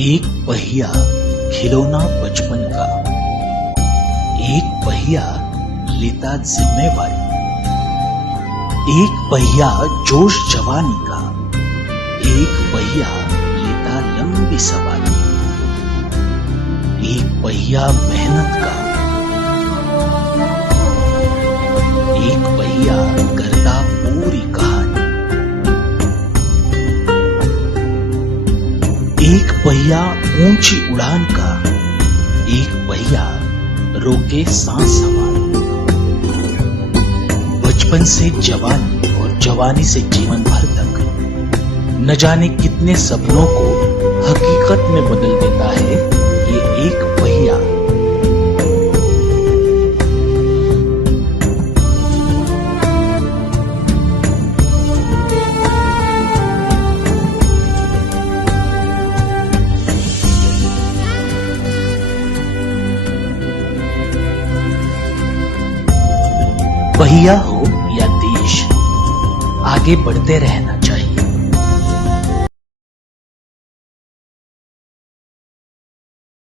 एक पहिया खिलौना बचपन का, एक पहिया लेता जिम्मेवारी, एक पहिया जोश जवानी का, एक पहिया लेता लंबी सवारी, एक पहिया मेहनत का, एक पहिया करता पूरी कहानी, एक पहिया ऊंची उड़ान का, एक पहिया रोके सांस सवार। बचपन से जवानी और जवानी से जीवन भर तक न जाने कितने सपनों को हकीकत में बदल देता है ये एक पहिया। पहिया हो या देश, आगे बढ़ते रहना।